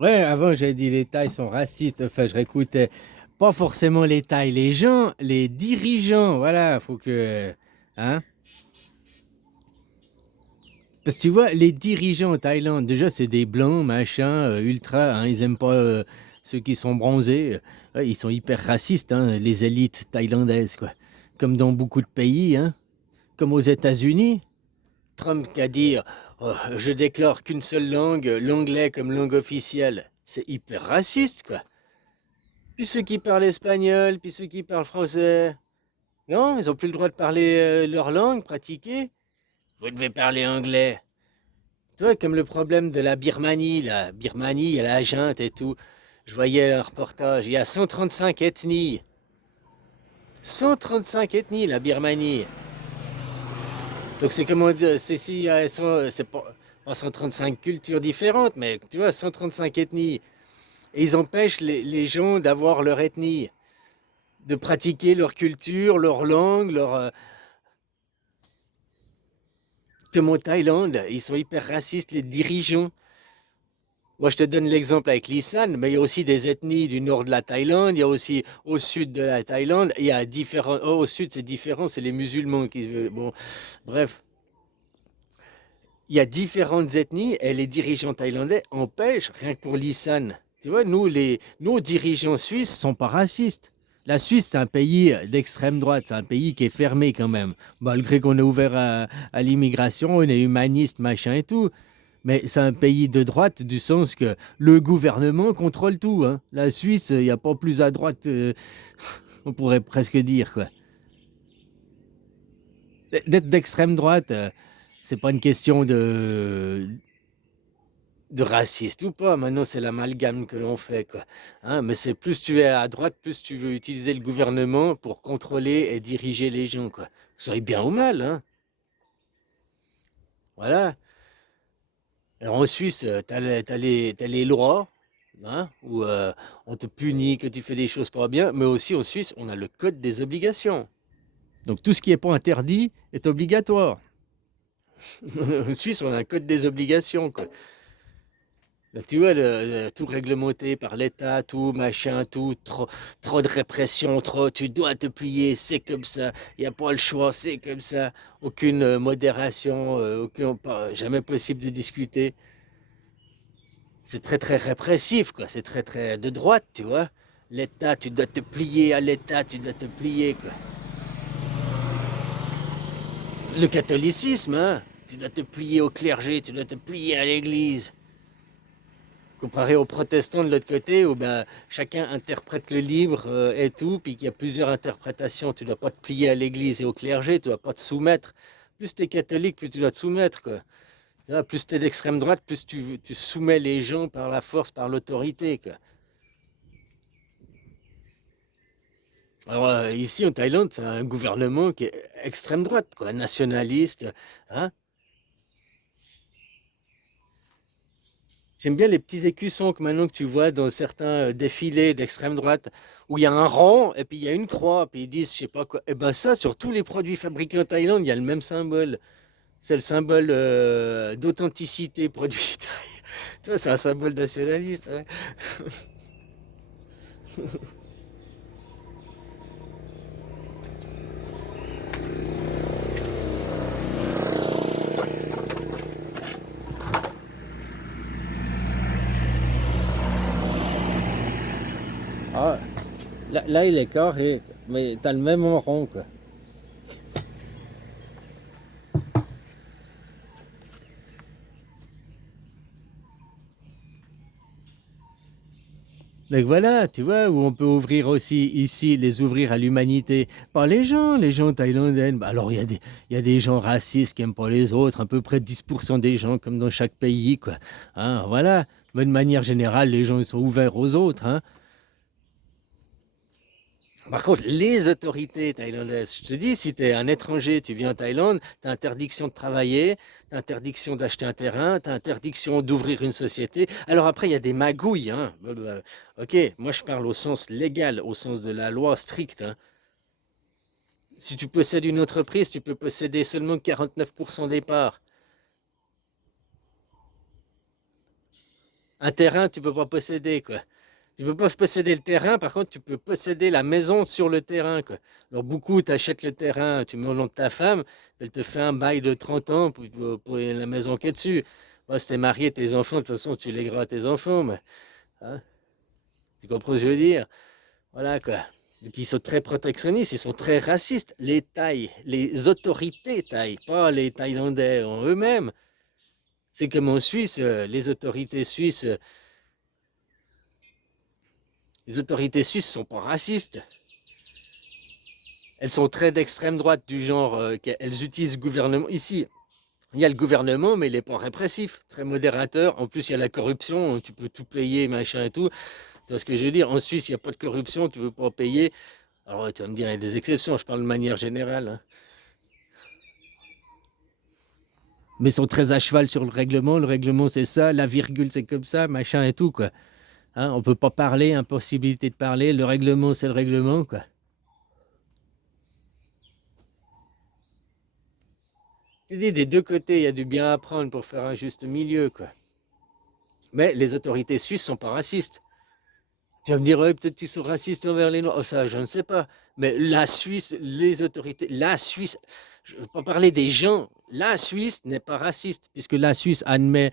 Ouais, avant, j'ai dit les Thaïs sont racistes. Enfin, je réécoutais pas forcément les Thaïs, les gens, les dirigeants. Voilà, faut que. Hein? Parce que tu vois, les dirigeants en Thaïlande, déjà, c'est des blancs, machin, ultra. Hein, ils aiment pas ceux qui sont bronzés. Ouais, ils sont hyper racistes, hein, les élites thaïlandaises, quoi. Comme dans beaucoup de pays, hein. Comme aux États-Unis. Trump qui a dit oh, je déclare qu'une seule langue, l'anglais comme langue officielle. C'est hyper raciste, quoi. Puis ceux qui parlent espagnol, puis ceux qui parlent français. Non, ils ont plus le droit de parler leur langue, pratiquer. Vous devez parler anglais. Tu vois, comme le problème de la Birmanie, la Birmanie, il y a la junte et tout. Je voyais un reportage, il y a 135 ethnies. 135 ethnies, la Birmanie. Donc c'est comment dire, c'est si, c'est pas 135 cultures différentes, mais tu vois, 135 ethnies. Et ils empêchent les gens d'avoir leur ethnie, de pratiquer leur culture, leur langue, comme en Thaïlande, ils sont hyper racistes, les dirigeants. Moi, je te donne l'exemple avec l'Isan, mais il y a aussi des ethnies du nord de la Thaïlande, il y a aussi au sud de la Thaïlande, il y a différents. Oh, au sud, c'est différent, c'est les musulmans qui. Bon, bref. Il y a différentes ethnies et les dirigeants thaïlandais empêchent, rien que pour l'Isan. Tu vois, nos dirigeants suisses sont pas racistes. La Suisse, c'est un pays d'extrême droite, c'est un pays qui est fermé quand même. Malgré qu'on est ouvert à l'immigration, on est humaniste, machin et tout. Mais c'est un pays de droite du sens que le gouvernement contrôle tout. Hein. La Suisse, il n'y a pas plus à droite, on pourrait presque dire, quoi. D'être d'extrême droite, c'est pas une question de raciste ou pas. Maintenant, c'est l'amalgame que l'on fait, quoi. Hein, mais c'est plus tu es à droite, plus tu veux utiliser le gouvernement pour contrôler et diriger les gens, quoi. Vous serez bien ou mal, hein. Voilà. Alors en Suisse, t'as les lois, hein, où on te punit que tu fais des choses pas bien, mais aussi en Suisse, on a le code des obligations. Donc tout ce qui n'est pas interdit est obligatoire. En Suisse, on a un code des obligations, quoi. Donc, tu vois, tout réglementé par l'État, tout machin, tout, trop de répression, trop, tu dois te plier, c'est comme ça, il n'y a pas le choix, c'est comme ça, aucune modération, jamais possible de discuter. C'est très très répressif, quoi, c'est très très de droite, tu vois. L'État, tu dois te plier à l'État, tu dois te plier, quoi. Le catholicisme, hein, tu dois te plier au clergé, tu dois te plier à l'Église. Comparé aux protestants de l'autre côté, où ben, chacun interprète le livre et tout, puis qu'il y a plusieurs interprétations. Tu ne dois pas te plier à l'église et au clergé, tu ne dois pas te soumettre. Plus tu es catholique, plus tu dois te soumettre, quoi. Plus tu es d'extrême droite, plus tu soumets les gens par la force, par l'autorité, quoi. Alors ici en Thaïlande, c'est un gouvernement qui est extrême droite, quoi, nationaliste. Hein. J'aime bien les petits écussons que maintenant que tu vois dans certains défilés d'extrême droite, où il y a un rond et puis il y a une croix, puis ils disent je sais pas quoi. Et ben ça, sur tous les produits fabriqués en Thaïlande, il y a le même symbole. C'est le symbole d'authenticité produit thaï. Tu vois, c'est un symbole nationaliste. Ouais. Ah, là, il est carré, mais t'as le même en rond, quoi. Donc voilà, tu vois, où on peut ouvrir aussi ici, les ouvrir à l'humanité. Pas les gens thaïlandais. Bah alors il y a des gens racistes qui n'aiment pas les autres, à peu près 10% des gens, comme dans chaque pays, quoi. Hein, voilà. Mais de manière générale, les gens ils sont ouverts aux autres. Hein. Par contre, les autorités thaïlandaises, je te dis, si tu es un étranger, tu viens en Thaïlande, tu as interdiction de travailler, tu as interdiction d'acheter un terrain, tu as interdiction d'ouvrir une société. Alors après, il y a des magouilles. Hein. Ok, moi je parle au sens légal, au sens de la loi stricte. Hein. Si tu possèdes une entreprise, tu peux posséder seulement 49% des parts. Un terrain, tu peux pas posséder, quoi. Tu peux pas posséder le terrain, par contre, tu peux posséder la maison sur le terrain, quoi. Alors, beaucoup, tu achètes le terrain, tu mets au nom de ta femme, elle te fait un bail de 30 ans pour la maison qui est dessus. Moi, si t'es marié, tes enfants, de toute façon, tu lègueras à tes enfants, mais, hein, tu comprends ce que je veux dire? Voilà, quoi. Donc, ils sont très protectionnistes, ils sont très racistes. Les Thaïs, les autorités Thaïs, pas les Thaïlandais en eux-mêmes. C'est comme en Suisse, les autorités suisses sont pas racistes. Elles sont très d'extrême droite, du genre qu'elles utilisent le gouvernement. Ici, il y a le gouvernement, mais il n'est pas répressif, très modérateur. En plus, il y a la corruption, tu peux tout payer, machin et tout. Tu vois ce que je veux dire? En Suisse, il n'y a pas de corruption, tu ne peux pas payer. Alors, tu vas me dire, il y a des exceptions, je parle de manière générale, hein. Mais ils sont très à cheval sur le règlement. Le règlement, c'est ça, la virgule, c'est comme ça, machin et tout, quoi. Hein, on peut pas parler, impossibilité de parler. Le règlement, c'est le règlement, quoi. Je dis, des deux côtés, il y a du bien à prendre pour faire un juste milieu, quoi. Mais les autorités suisses sont pas racistes. Tu vas me dire, ouais, peut-être qu'ils sont racistes envers les Noirs. Oh, ça, je ne sais pas. Mais la Suisse, les autorités, la Suisse, je ne veux pas parler des gens, la Suisse n'est pas raciste, puisque la Suisse admet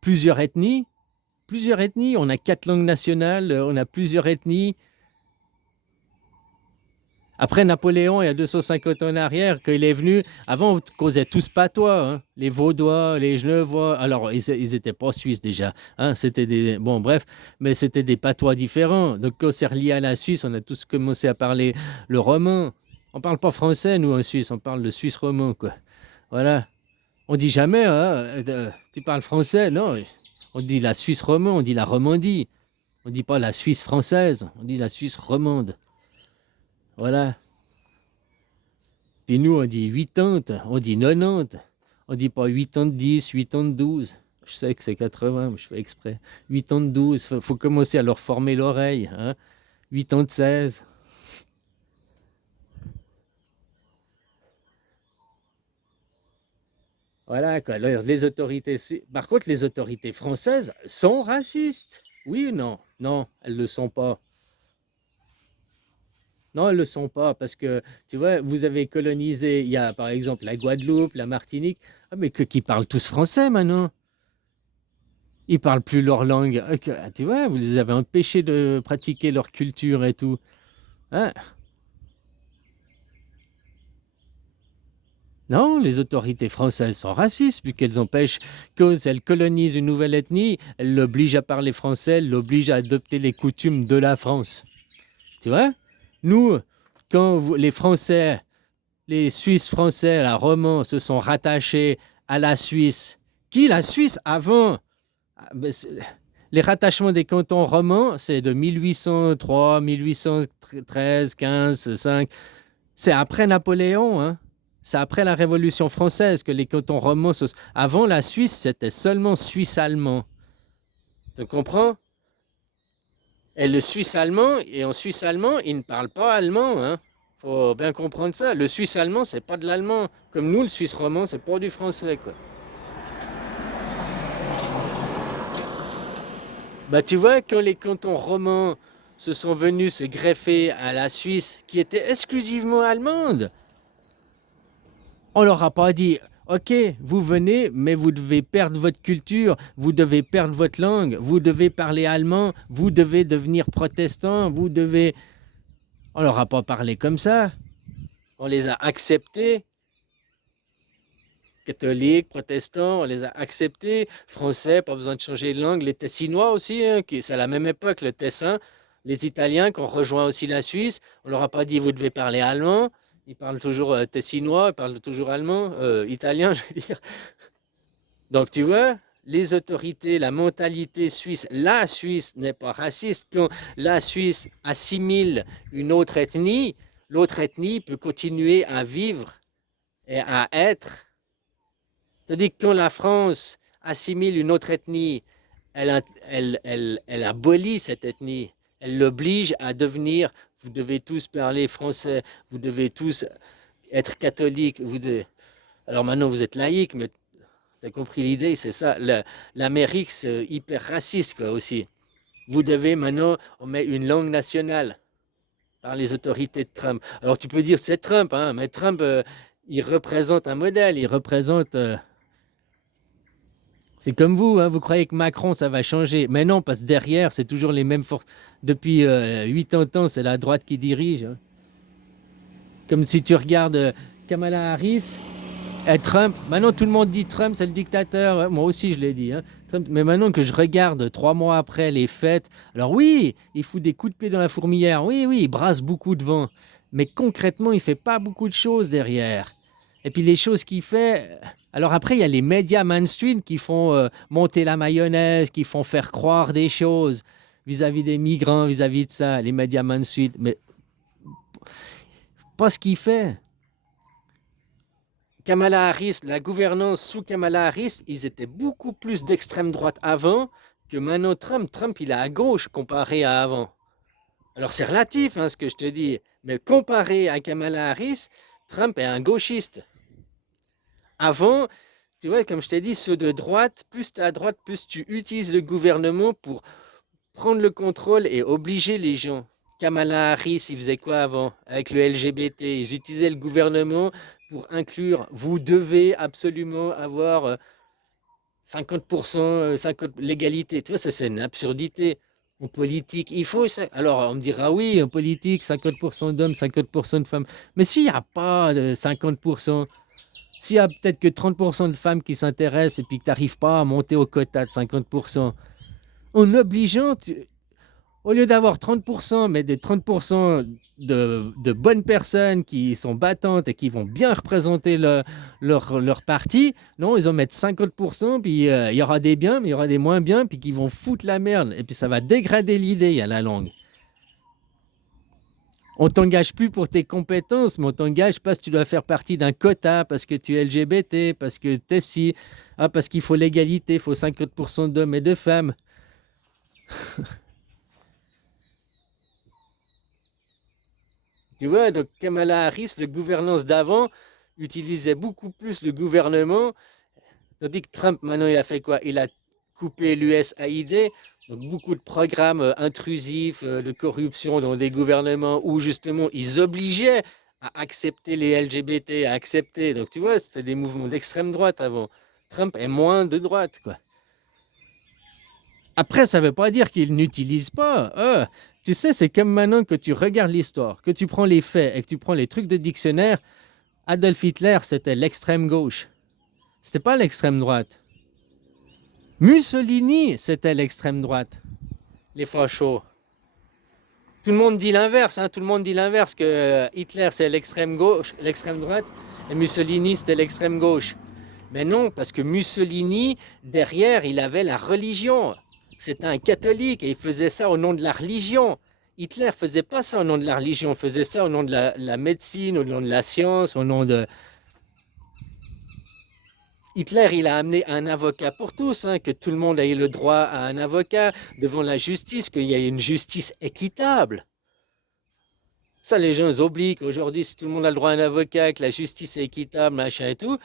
plusieurs ethnies. Plusieurs ethnies, on a 4 langues nationales, on a plusieurs ethnies. Après Napoléon, il y a 250 ans en arrière, quand il est venu, avant, on causait tous patois, hein. Les Vaudois, les Genevois. Alors, ils n'étaient pas suisses déjà, hein. C'était des. Bon, bref, mais c'était des patois différents. Donc, quand c'est relié à la Suisse, on a tous commencé à parler le roman. On ne parle pas français, nous, en Suisse, on parle le suisse roman, quoi. Voilà. On dit jamais, hein, tu parles français, non. On dit la Suisse romande, on dit la Romandie. On ne dit pas la Suisse française, on dit la Suisse romande. Voilà. Puis nous, on dit 80, on dit 90. On dit pas 80-10, 80-12. Je sais que c'est 80, mais je fais exprès. 80-12, faut commencer à leur former l'oreille, hein. 80-16. Voilà, quoi. Alors, les autorités. Par contre, les autorités françaises sont racistes. Oui ou non? Non, elles ne le sont pas. Non, elles ne le sont pas parce que, tu vois, vous avez colonisé, il y a par exemple la Guadeloupe, la Martinique, ah, mais qui parlent tous français maintenant. Ils parlent plus leur langue. Tu vois, vous les avez empêchés de pratiquer leur culture et tout. Hein? Non, les autorités françaises sont racistes puisqu'elles empêchent, quand elles colonisent une nouvelle ethnie, elles l'obligent à parler français, elles l'obligent à adopter les coutumes de la France. Tu vois? Nous, quand les Français, les Suisses français, la romans, se sont rattachés à la Suisse, qui la Suisse avant? Ah, ben, les rattachements des cantons romans, c'est de 1803, 1813, 15, 5. C'est après Napoléon, hein. C'est après la Révolution française que les cantons romans se... Avant, la Suisse, c'était seulement suisse-allemand. Tu comprends? Et le suisse-allemand, et en suisse-allemand, ils ne parlent pas allemand, hein. Faut bien comprendre ça. Le suisse-allemand, c'est pas de l'allemand. Comme nous, le suisse-roman, c'est pas du français, quoi. Bah, tu vois, quand les cantons romans se sont venus se greffer à la Suisse, qui était exclusivement allemande, on leur a pas dit, OK, vous venez, mais vous devez perdre votre culture, vous devez perdre votre langue, vous devez parler allemand, vous devez devenir protestant, vous devez... On leur a pas parlé comme ça. On les a acceptés, catholiques, protestants, on les a acceptés, français, pas besoin de changer de langue, les Tessinois aussi, hein, qui c'est à la même époque, le Tessin, les Italiens qui ont rejoint aussi la Suisse, on leur a pas dit vous devez parler allemand, ils parlent toujours tessinois, ils parlent toujours allemand, italien, je veux dire. Donc tu vois, les autorités, la mentalité suisse, la Suisse n'est pas raciste. Quand la Suisse assimile une autre ethnie, l'autre ethnie peut continuer à vivre et à être. C'est-à-dire que quand la France assimile une autre ethnie, elle abolit cette ethnie. Elle l'oblige à devenir, vous devez tous parler français, vous devez tous être catholiques. Alors maintenant vous êtes laïcs, mais T'as compris l'idée, c'est ça. L'Amérique, c'est hyper raciste, quoi, aussi. Vous devez maintenant, on met une langue nationale par les autorités de Trump. Alors tu peux dire c'est Trump, hein, mais Trump, il représente un modèle, il représente. C'est comme vous, hein, vous croyez que Macron, ça va changer. Mais non, parce que derrière, c'est toujours les mêmes forces. Depuis 80 ans, c'est la droite qui dirige, hein. Comme si tu regardes Kamala Harris et Trump. Maintenant, tout le monde dit Trump, c'est le dictateur. Ouais, moi aussi, je l'ai dit, hein. Trump. Mais maintenant que je regarde 3 mois après les fêtes, alors oui, il fout des coups de pied dans la fourmilière. Oui, oui, il brasse beaucoup de vent. Mais concrètement, il fait pas beaucoup de choses derrière. Et puis les choses qu'il fait. Alors après, il y a les médias mainstream qui font monter la mayonnaise, qui font faire croire des choses vis-à-vis des migrants, vis-à-vis de ça, les médias mainstream. Mais pas ce qu'il fait. Kamala Harris, la gouvernance sous Kamala Harris, ils étaient beaucoup plus d'extrême droite avant que maintenant Trump. Trump, il est à gauche comparé à avant. Alors c'est relatif, hein, ce que je te dis, mais comparé à Kamala Harris, Trump est un gauchiste. Avant, tu vois, comme je t'ai dit, ceux de droite, plus tu es à droite, plus tu utilises le gouvernement pour prendre le contrôle et obliger les gens. Kamala Harris, il faisait quoi avant avec le LGBT? Ils utilisaient le gouvernement pour inclure, vous devez absolument avoir 50%, 50, l'égalité. Tu vois, ça c'est une absurdité. En politique, il faut ça. Alors on me dira oui, en politique, 50% d'hommes, 50% de femmes. Mais s'il n'y a pas de 50%, s'il y a peut-être que 30% de femmes qui s'intéressent et puis que tu n'arrives pas à monter au quota de 50%, en obligeant, au lieu d'avoir 30%, mais des 30% de bonnes personnes qui sont battantes et qui vont bien représenter leur parti, non, ils en mettent 50%, puis il y aura des biens, mais il y aura des moins bien, puis qui vont foutre la merde. Et puis ça va dégrader l'idée à la langue. On t'engage plus pour tes compétences, mais on t'engage parce que tu dois faire partie d'un quota, parce que tu es LGBT, parce que tu es ci, parce qu'il faut l'égalité, il faut 50% d'hommes et de femmes. Tu vois, donc Kamala Harris, la gouvernance d'avant, utilisait beaucoup plus le gouvernement, tandis que Trump, maintenant, il a fait quoi? Il a coupé l'USAID, donc beaucoup de programmes intrusifs de corruption dans des gouvernements où justement ils obligeaient à accepter les LGBT, à accepter. Donc tu vois, c'était des mouvements d'extrême droite avant. Trump est moins de droite, quoi. Après, ça ne veut pas dire qu'il n'utilise pas. Tu sais, c'est comme maintenant que tu regardes l'histoire, que tu prends les faits et que tu prends les trucs de dictionnaire. Adolf Hitler, c'était l'extrême gauche. C'était pas l'extrême droite. Mussolini, c'était l'extrême droite. Les fachos. Tout le monde dit l'inverse, hein. Tout le monde dit l'inverse, que Hitler, c'est l'extrême gauche, l'extrême droite, et Mussolini, c'était l'extrême gauche. Mais non, parce que Mussolini, derrière, il avait la religion. C'était un catholique et il faisait ça au nom de la religion. Hitler faisait pas ça au nom de la religion, il faisait ça au nom de la médecine, au nom de la science, au nom de... Hitler, il a amené un avocat pour tous, hein, que tout le monde ait le droit à un avocat devant la justice, qu'il y ait une justice équitable. Ça, les gens oublient qu'aujourd'hui, si tout le monde a le droit à un avocat, que la justice est équitable, machin et tout,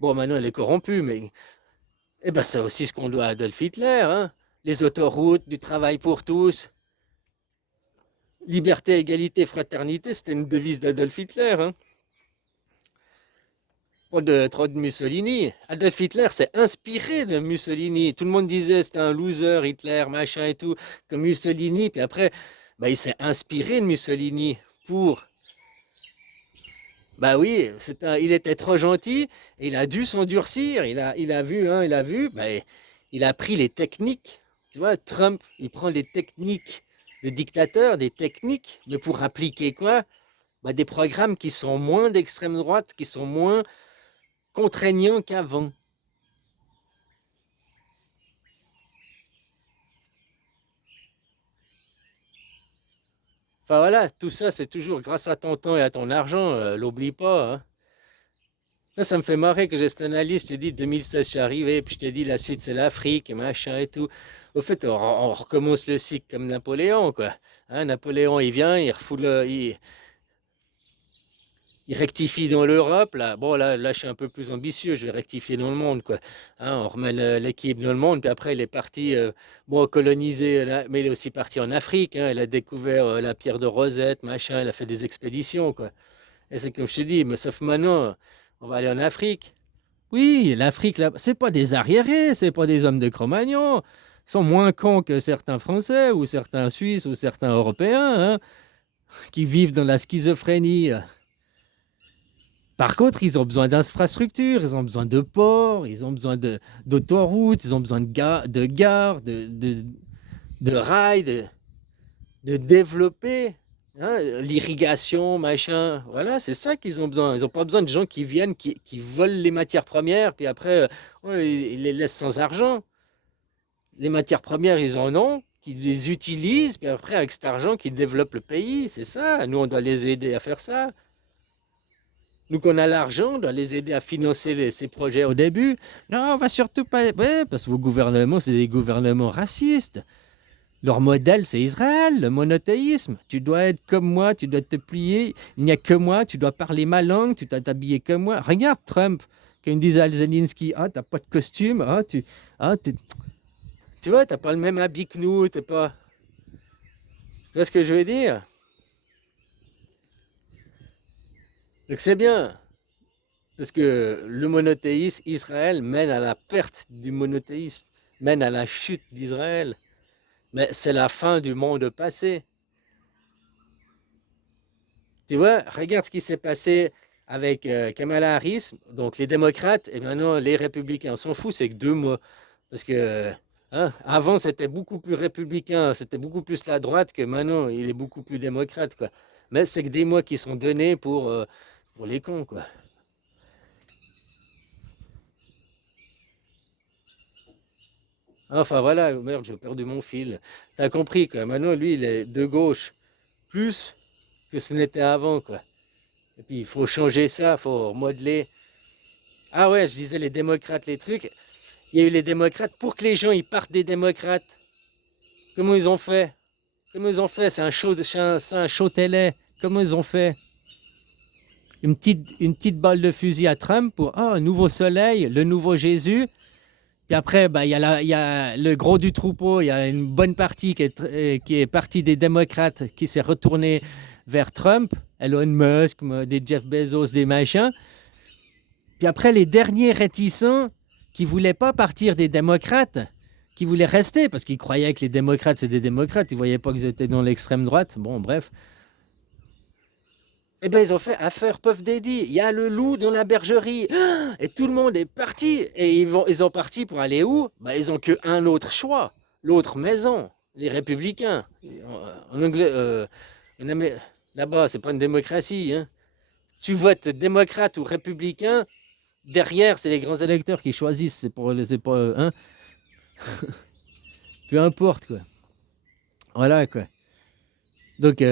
bon, maintenant, elle est corrompue, mais eh ben, c'est aussi ce qu'on doit à Adolf Hitler, hein. Les autoroutes, du travail pour tous, liberté, égalité, fraternité, c'était une devise d'Adolf Hitler, hein. Trop de Mussolini. Adolf Hitler s'est inspiré de Mussolini. Tout le monde disait c'était un loser, Hitler, machin et tout, comme Mussolini. Puis après, bah, il s'est inspiré de Mussolini pour. Bah oui, il était trop gentil, et il a dû s'endurcir. Il a vu, hein, il a vu. Bah, il a pris les techniques. Tu vois, Trump, il prend les techniques de dictateur, des techniques, mais pour appliquer quoi? Bah, des programmes qui sont moins d'extrême droite, qui sont moins contraignants qu'avant. Enfin voilà, tout ça, c'est toujours grâce à ton temps et à ton argent, l'oublie pas, hein. Ça me fait marrer que j'ai cette analyse, je te dis 2016, je suis arrivé, puis je te dis la suite c'est l'Afrique, et machin et tout. Au fait, on recommence le cycle comme Napoléon, quoi. Hein, Napoléon, il vient, il refoule, Il rectifie dans l'Europe, là. Bon, là, je suis un peu plus ambitieux, je vais rectifier dans le monde, quoi. Hein, on remet l'équipe dans le monde, puis après, il est parti, bon, coloniser, mais il est aussi parti en Afrique, hein. Il a découvert la pierre de Rosette, machin, il a fait des expéditions, quoi. Et c'est comme je te dis, mais sauf maintenant, on va aller en Afrique. Oui, l'Afrique, là, c'est pas des arriérés, c'est pas des hommes de Cro-Magnon. Ils sont moins cons que certains Français ou certains Suisses ou certains Européens, hein, qui vivent dans la schizophrénie. Par contre, ils ont besoin d'infrastructures, ils ont besoin de ports, ils ont besoin d'autoroutes, ils ont besoin de gares, de rails, de développer, hein, l'irrigation, machin. Voilà, c'est ça qu'ils ont besoin. Ils n'ont pas besoin de gens qui viennent, qui volent les matières premières, puis après, ouais, ils les laissent sans argent. Les matières premières, ils en ont, qu'ils les utilisent, puis après, avec cet argent, qu'ils développent le pays. C'est ça. Nous, on doit les aider à faire ça. Nous, qu'on a l'argent, on doit les aider à financer ces projets au début. Non, on va surtout pas. Ouais, parce que vos gouvernements, c'est des gouvernements racistes. Leur modèle, c'est Israël, le monothéisme. Tu dois être comme moi, tu dois te plier. Il n'y a que moi, tu dois parler ma langue, tu dois t'habiller comme moi. Regarde Trump, quand il disait à Zelensky, ah, t'as pas de costume, ah, tu vois, t'as pas le même habit que nous, t'es pas. Tu vois ce que je veux dire? Donc c'est bien, parce que le monothéisme, Israël, mène à la perte du monothéisme, mène à la chute d'Israël. Mais c'est la fin du monde passé. Tu vois, regarde ce qui s'est passé avec Kamala Harris, donc les démocrates, et maintenant les républicains. On s'en fout, c'est que 2 mois. Parce que hein, avant, c'était beaucoup plus républicain, c'était beaucoup plus la droite que maintenant, il est beaucoup plus démocrate, quoi. Mais c'est que des mois qui sont donnés pour les cons, quoi. Enfin voilà, merde, j'ai perdu mon fil. T'as compris, quoi. Maintenant, lui, il est de gauche, plus que ce n'était avant, quoi. Et puis, il faut changer ça, il faut modeler. Ah ouais, je disais les démocrates, les trucs. Il y a eu les démocrates pour que les gens ils partent des démocrates. Comment ils ont fait? Comment ils ont fait? C'est un show c'est un show télé. Comment ils ont fait? Une petite balle de fusil à Trump pour un nouveau soleil, le nouveau Jésus. Puis après, bah, il y a le gros du troupeau. Il y a une bonne partie qui est partie des démocrates qui s'est retournée vers Trump. Elon Musk, des Jeff Bezos, des machins. Puis après, les derniers réticents qui ne voulaient pas partir des démocrates, qui voulaient rester parce qu'ils croyaient que les démocrates, c'est des démocrates, ils ne voyaient pas qu'ils étaient dans l'extrême droite. Bon, bref. Eh bien, ils ont fait affaire Puff Daddy. Il y a le loup dans la bergerie. Et tout le monde est parti. Et ils ont parti pour aller où? Bah, ils n'ont qu'un autre choix. L'autre maison. Les républicains. En anglais, là-bas, c'est pas une démocratie, hein. Tu votes démocrate ou républicain, derrière, c'est les grands électeurs qui choisissent. C'est pas, hein, peu importe, quoi. Voilà, quoi. Donc,